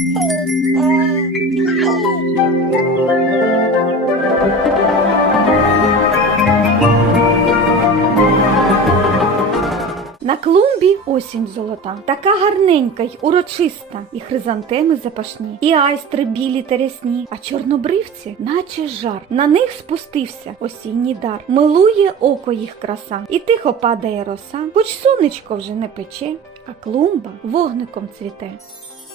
На клумбі осінь золота, така гарненька й урочиста, і хризантеми запашні, і айстри білі та а чорнобривці, наче жар. На них спустився осінній дар. Милує око їх краса, і тихо падає роса, хоч сонечко вже не пече, а клумба вогником цвіте.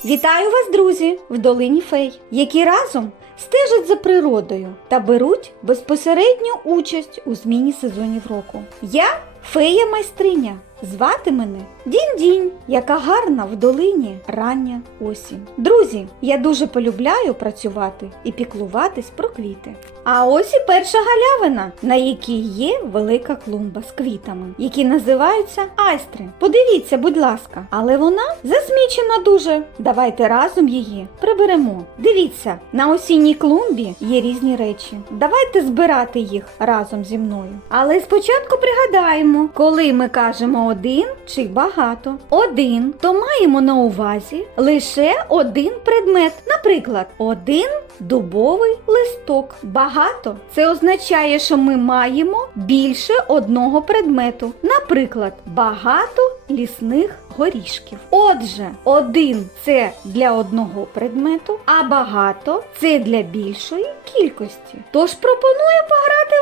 Вітаю вас, друзі, в долині фей, які разом стежать за природою та беруть безпосередню участь у зміні сезонів року. Я фея майстриня. Звати мене Дінь-Дінь, яка гарна в долині рання осінь. Друзі, я дуже полюбляю працювати і піклуватись про квіти. А ось і перша галявина, на якій є велика клумба з квітами, які називаються айстри. Подивіться, будь ласка, але вона засмічена дуже. Давайте разом її приберемо. Дивіться, на осінній клумбі є різні речі. Давайте збирати їх разом зі мною. Але спочатку пригадаємо, коли ми кажемо один чи багато. Один, то маємо на увазі лише один предмет. Наприклад, один дубовий листок. Багато це означає, що ми маємо більше одного предмету. Наприклад, багато лісних горішків. Отже, один це для одного предмету, а багато це для більшої кількості. Тож пропоную пограти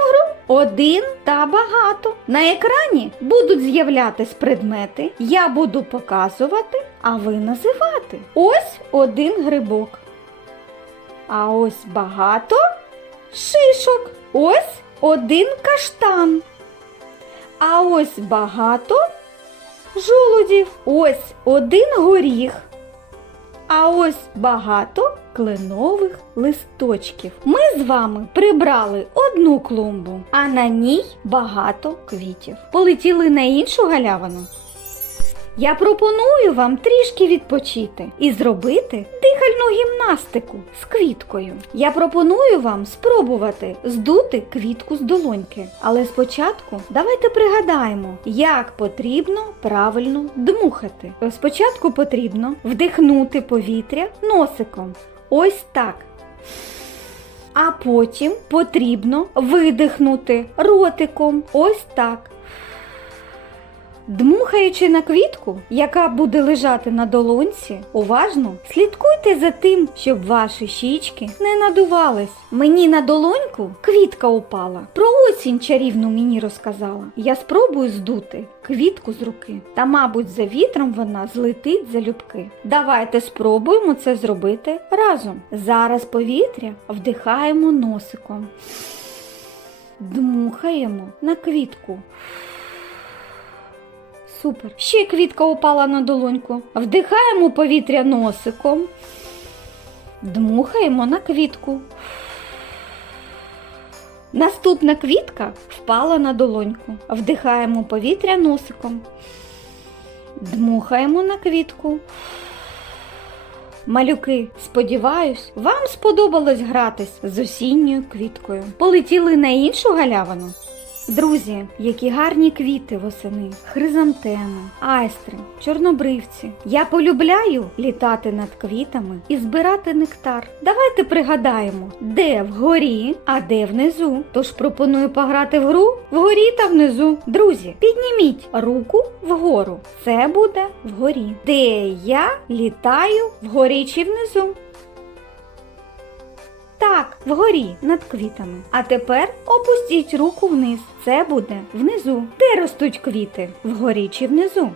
один та багато. На екрані будуть з'являтись предмети, я буду показувати, а ви називати. Ось один грибок. А ось багато шишок. Ось один каштан. А ось багато жолудів. Ось один горіх. А ось багато кленових листочків. Ми з вами прибрали одну клумбу, а на ній багато квітів. Полетіли на іншу галявину. Я пропоную вам трішки відпочити і зробити дихальну гімнастику з квіткою. Я пропоную вам спробувати здути квітку з долоньки. Але спочатку давайте пригадаємо, як потрібно правильно дмухати. Спочатку потрібно вдихнути повітря носиком. Ось так. А потім потрібно видихнути ротиком. Ось так. Дмухаючи на квітку, яка буде лежати на долонці, уважно слідкуйте за тим, щоб ваші щічки не надувались. Мені на долоньку квітка упала. Про осінь чарівну мені розказала. Я спробую здути квітку з руки. Та, мабуть, за вітром вона злетить залюбки. Давайте спробуємо це зробити разом. Зараз повітря вдихаємо носиком. Дмухаємо на квітку. Супер. Ще квітка упала на долоньку. Вдихаємо повітря носиком. Дмухаємо на квітку. Наступна квітка впала на долоньку. Вдихаємо повітря носиком. Дмухаємо на квітку. Малюки, сподіваюсь, вам сподобалось гратись з осінньою квіткою. Полетіли на іншу галявину. Друзі, які гарні квіти восени, хризантеми, айстри, чорнобривці. Я полюбляю літати над квітами і збирати нектар. Давайте пригадаємо, де вгорі, а де внизу. Тож пропоную пограти в гру вгорі та внизу. Друзі, підніміть руку вгору. Це буде вгорі. Де я літаю вгорі чи внизу? Так, вгорі над квітами. А тепер опустіть руку вниз. Це буде внизу. Де ростуть квіти? Вгорі чи внизу?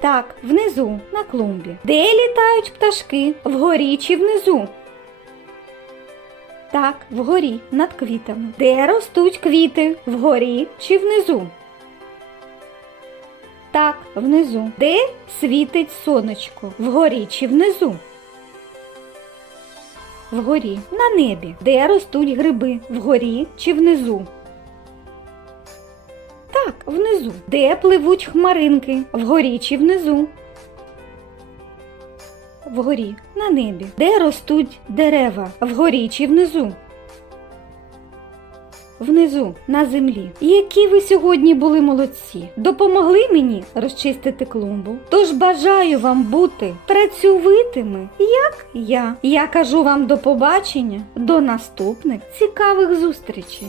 Так, внизу, на клумбі. Де літають пташки? Вгорі чи внизу? Так, вгорі над квітами. Де ростуть квіти? Вгорі чи внизу? Так, внизу. Де світить сонечко? Вгорі чи внизу? Вгорі, на небі, де ростуть гриби, вгорі чи внизу. Так, внизу. Де пливуть хмаринки, вгорі чи внизу. Вгорі, на небі. Де ростуть дерева, вгорі чи внизу. Внизу, на землі. Які ви сьогодні були молодці, допомогли мені розчистити клумбу. Тож бажаю вам бути працьовитими, як я. Я кажу вам до побачення, до наступних цікавих зустрічей.